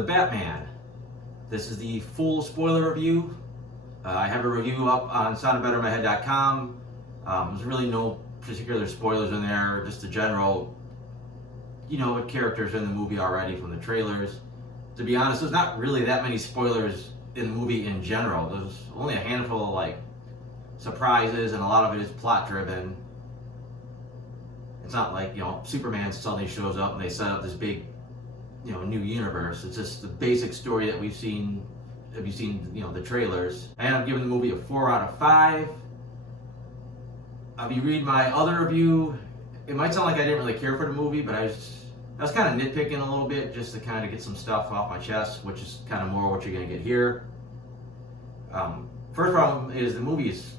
The Batman. This is the full spoiler review. I have a review up on soundofbettermyhead.com. There's really no particular spoilers in there, just the general, what characters are in the movie already from the trailers. To be honest, there's not really that many spoilers in the movie in general. There's only a handful of surprises, and a lot of it is plot driven. It's not like, Superman suddenly shows up and they set up this big, new universe. It's just the basic story that we've seen. Have you seen, the trailers? I end up giving the movie a 4 out of 5. If you read my other review, it might sound like I didn't really care for the movie, but I was kind of nitpicking a little bit just to kind of get some stuff off my chest, which is kind of more what you're going to get here. First problem is the movie is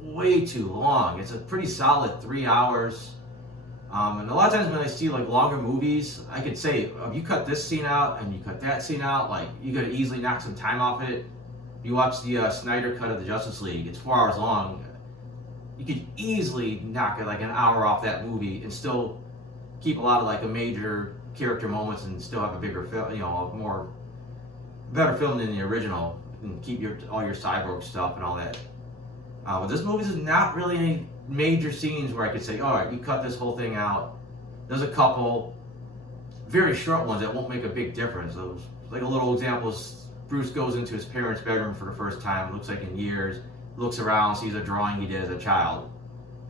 way too long. It's a pretty solid 3 hours. And a lot of times when I see longer movies, I could say, if you cut this scene out and you cut that scene out, you could easily knock some time off it. If you watch the Snyder cut of the Justice League, it's 4 hours long. You could easily knock it an hour off that movie and still keep a lot of the major character moments and still have a bigger film, better film than the original, and keep all your cyborg stuff and all that. But this movie is not really any major scenes where I could say, all right, you cut this whole thing out. There's a couple very short ones that won't make a big difference. Those, a little example is Bruce goes into his parents' bedroom for the first time, it looks like in years, looks around, sees a drawing he did as a child,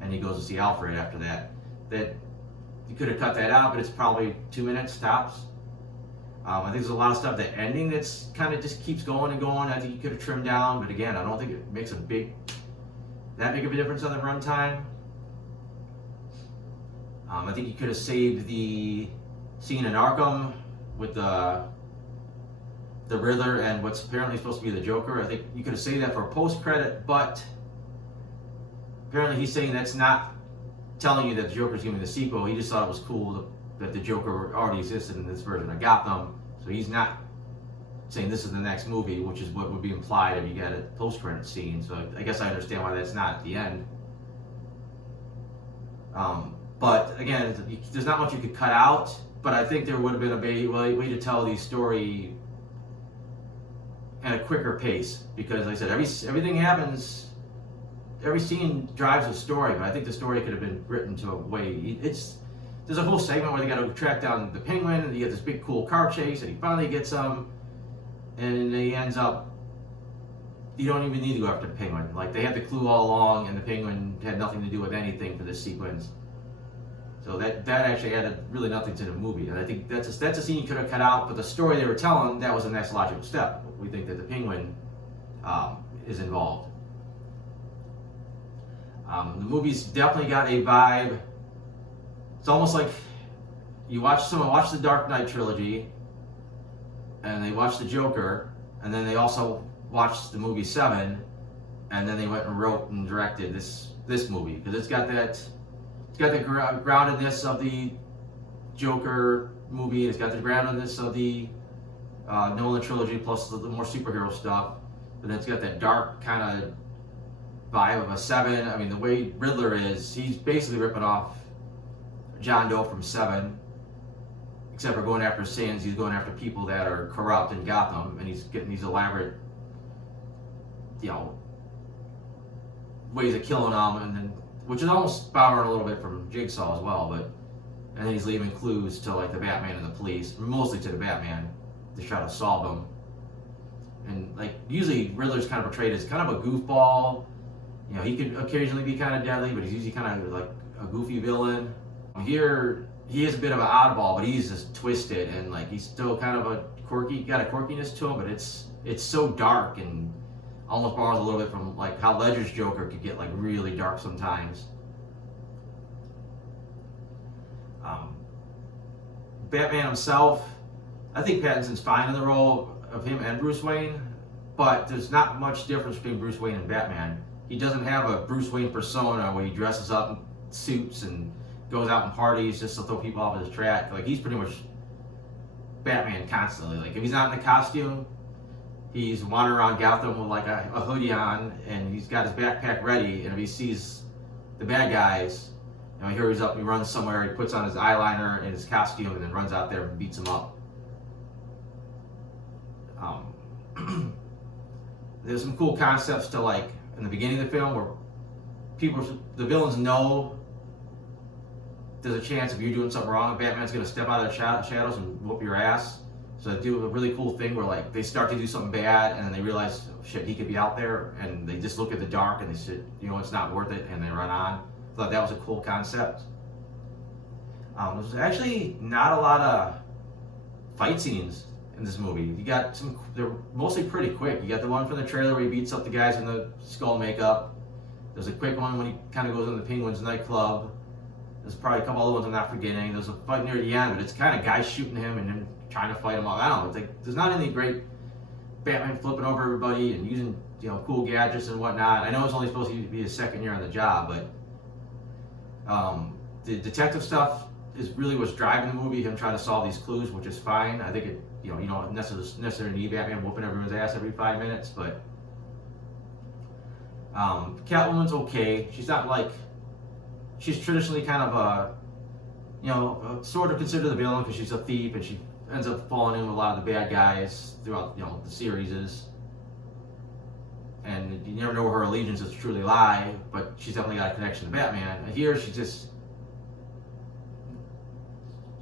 and he goes to see Alfred after that. That you could have cut that out, but it's probably 2 minutes tops. I think there's a lot of stuff, the ending that's kind of just keeps going and going. I think you could have trimmed down, but again, I don't think it makes that big of a difference on the runtime. I think you could have saved the scene in Arkham with the Riddler and what's apparently supposed to be the Joker. I think you could have saved that for a post-credit, but apparently he's saying that's not telling you that the Joker's giving the sequel. He just thought it was cool that the Joker already existed in this version of Gotham, so he's not saying this is the next movie, which is what would be implied if you get a post-credit scene. So I guess I understand why that's not at the end. But again, there's not much you could cut out, but I think there would have been a way to tell the story at a quicker pace, because like I said, everything happens, every scene drives a story, but I think the story could have been written to a way, there's a whole segment where they got to track down the Penguin, and you get this big cool car chase, and he finally gets him, and he ends up, you don't even need to go after the Penguin. They had the clue all along, and the Penguin had nothing to do with anything for this sequence. So that actually added really nothing to the movie, and I think that's a scene you could have cut out, but the story they were telling, that was the next logical step. We think that the Penguin is involved. The movie's definitely got a vibe. It's almost like someone watched the Dark Knight trilogy, and they watched the Joker, and then they also watched the movie Seven, and then they went and wrote and directed this movie, because it's got the groundedness of the Joker movie. It's got the groundedness of the Nolan trilogy, plus the more superhero stuff. But it's got that dark kind of vibe of a Seven. I mean, the way Riddler is, he's basically ripping off John Doe from Seven, except for going after sins. He's going after people that are corrupt in Gotham, and he's getting these elaborate, ways of killing them, and then, which is almost borrowing a little bit from Jigsaw as well, and then he's leaving clues to the Batman and the police, mostly to the Batman, to try to solve them. And usually Riddler's kind of portrayed as kind of a goofball. He could occasionally be kind of deadly, but he's usually kind of a goofy villain. Here, he is a bit of an oddball, but he's just twisted, and he's still kind of got a quirkiness to him, but it's so dark and almost borrows a little bit from how Ledger's Joker could get really dark sometimes. Batman himself, I think Pattinson's fine in the role of him and Bruce Wayne, but there's not much difference between Bruce Wayne and Batman. He doesn't have a Bruce Wayne persona where he dresses up in suits and goes out and parties just to throw people off his track. He's pretty much Batman constantly. If he's not in the costume, he's wandering around Gotham with a hoodie on, and he's got his backpack ready, and if he sees the bad guys, he hurries up, he runs somewhere, he puts on his eyeliner and his costume, and then runs out there and beats them up. Um, there's some cool concepts to, like, in the beginning of the film where the villains know there's a chance if you're doing something wrong, Batman's going to step out of the shadows and whoop your ass. So they do a really cool thing where, like, they start to do something bad and then they realize, oh, shit, he could be out there, and they just look at the dark and they say, you know, it's not worth it, and they run on. Thought that was a cool concept. There's actually not a lot of fight scenes in this movie. You got some, they're mostly pretty quick. You got the one from the trailer where he beats up the guys in the skull makeup. There's a quick one when he kind of goes in the Penguin's nightclub. There's probably a couple other ones I'm not forgetting. There's a fight near the end, but it's kind of guys shooting him and then trying to fight him off. I don't know. Like, there's not any great Batman flipping over everybody and using, you know, cool gadgets and whatnot. I know it's only supposed to be his second year on the job, but the detective stuff is really what's driving the movie. Him trying to solve these clues, which is fine. I think it, you don't necessarily need Batman whooping everyone's ass every 5 minutes, but Catwoman's okay. She's not like, she's traditionally kind of sort of considered the villain because she's a thief and she ends up falling in with a lot of the bad guys throughout, the series. And you never know where her allegiances truly lie, but she's definitely got a connection to Batman. And here she just,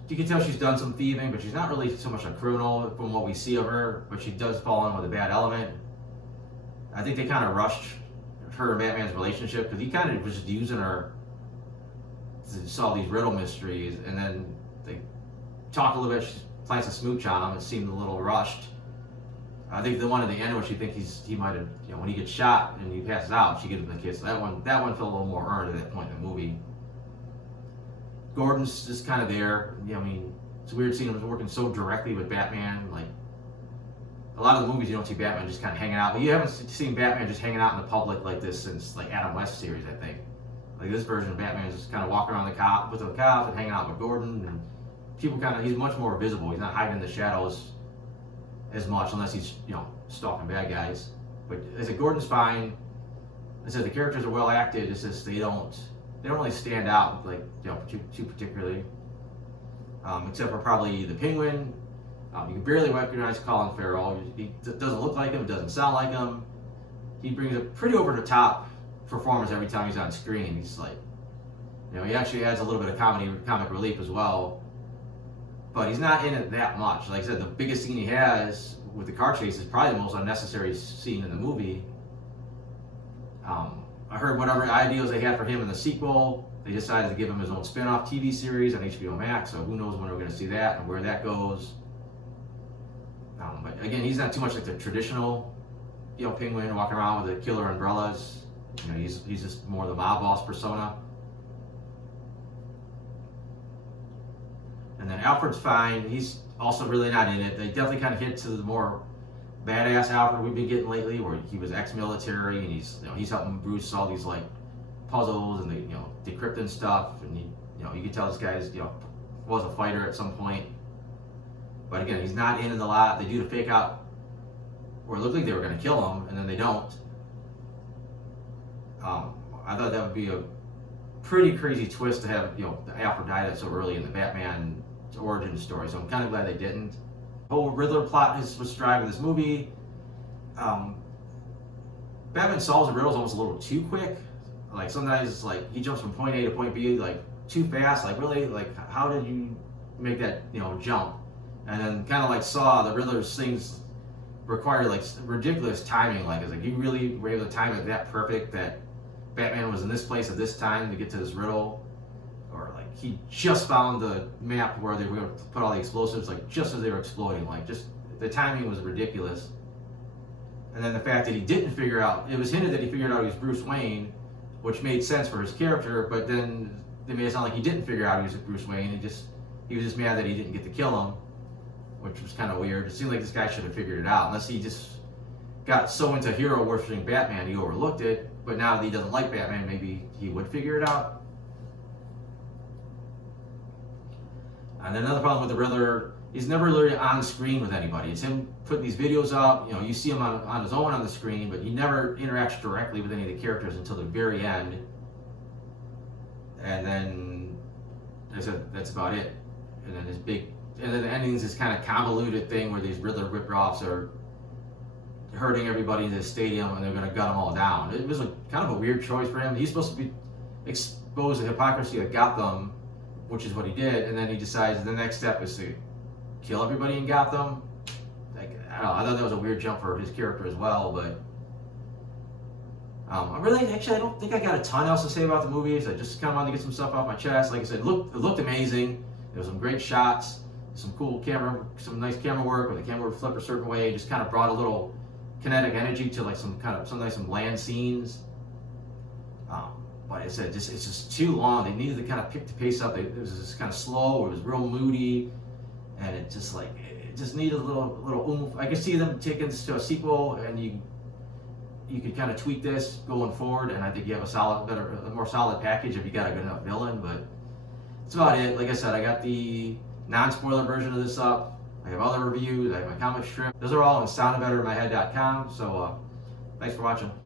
you can tell she's done some thieving, but she's not really so much a criminal from what we see of her, but she does fall in with a bad element. I think they kind of rushed her and Batman's relationship because he kind of was just using her to solve these riddle mysteries, and then they talk a little bit, she plants a smooch on him. It seemed a little rushed. I think the one at the end where she thinks he might have, when he gets shot and he passes out, she gives him the kiss. So that one felt a little more earned at that point in the movie. Gordon's just kind of there. It's weird seeing him working so directly with Batman. Like, a lot of the movies you don't see Batman just kind of hanging out, but you haven't seen Batman just hanging out in the public like this since, like, Adam West series, I think. Like, this version of Batman is just kind of walking around with the cops and hanging out with Gordon, and people he's much more visible. He's not hiding in the shadows as much unless he's, stalking bad guys. But I said, Gordon's fine. I said, the characters are well acted. It's just they don't really stand out, like, too particularly. Except for probably the Penguin. You can barely recognize Colin Farrell. He doesn't look like him, doesn't sound like him. He brings a pretty over the top performance every time he's on screen. He's like, he actually adds a little bit of comic relief as well. But he's not in it that much. Like I said, the biggest scene he has with the car chase is probably the most unnecessary scene in the movie. I heard whatever ideas they had for him in the sequel, they decided to give him his own spin-off TV series on HBO Max, so who knows when we're going to see that and where that goes. But again, he's not too much like the traditional, Penguin walking around with the killer umbrellas. He's just more the mob boss persona. And then Alfred's fine. He's also really not in it. They definitely kind of hit to the more badass Alfred we've been getting lately, where he was ex-military and he's helping Bruce solve these like puzzles and the decrypting stuff. And you can tell this guy's was a fighter at some point. But again, he's not in it a lot. They do the fake out where it looked like they were going to kill him, and then they don't. I thought that would be a pretty crazy twist to have Alfred die so early in the Batman origin story. So I'm kind of glad they didn't. The whole Riddler plot is what's driving this movie. Batman solves the riddles almost a little too quick. Like, sometimes it's like he jumps from point A to point B like too fast. Like, really, like, how did you make that jump? And then kind of like Saw, the Riddler's things require like ridiculous timing. Like, it's like you really were able to time it that perfect that Batman was in this place at this time to get to this riddle, or like he just found the map where they were going to put all the explosives, like just as they were exploding. Like, just the timing was ridiculous. And then the fact that he didn't figure out, it was hinted that he figured out he was Bruce Wayne, which made sense for his character, but then they made it sound like he didn't figure out he was Bruce Wayne. He was just mad that he didn't get to kill him, which was kind of weird. It seemed like this guy should have figured it out, unless he just got so into hero worshipping Batman he overlooked it. But now that he doesn't like Batman, maybe he would figure it out. And then another problem with the Riddler, he's never really on screen with anybody. It's him putting these videos up. You see him on his own on the screen, but he never interacts directly with any of the characters until the very end. And then that's about it. And then the ending's this kind of convoluted thing where these Riddler rip-offs are herding everybody in the stadium and they're going to gun them all down. It was a kind of a weird choice for him. He's supposed to be expose the hypocrisy of Gotham, which is what he did, and then he decides the next step is to kill everybody in Gotham. Like, I don't know, I thought that was a weird jump for his character as well, but I don't think I got a ton else to say about the movies. I just kind of wanted to get some stuff off my chest. Like I said, it looked amazing. There was some great shots, some nice camera work, where the camera would flip a certain way. Just kind of brought a little kinetic energy to like some land scenes. But I said, it's just too long. They needed to kind of pick the pace up. It was just kind of slow. It was real moody, and it just needed a little oomph. I could see them taking this to a sequel, and you could kind of tweak this going forward, and I think you have a more solid package if you got a good enough villain. But that's about it. Like I said, I got the non-spoiler version of this up. I have other reviews. I have my comic strip. Those are all on soundbetterinmyhead.com. So thanks for watching.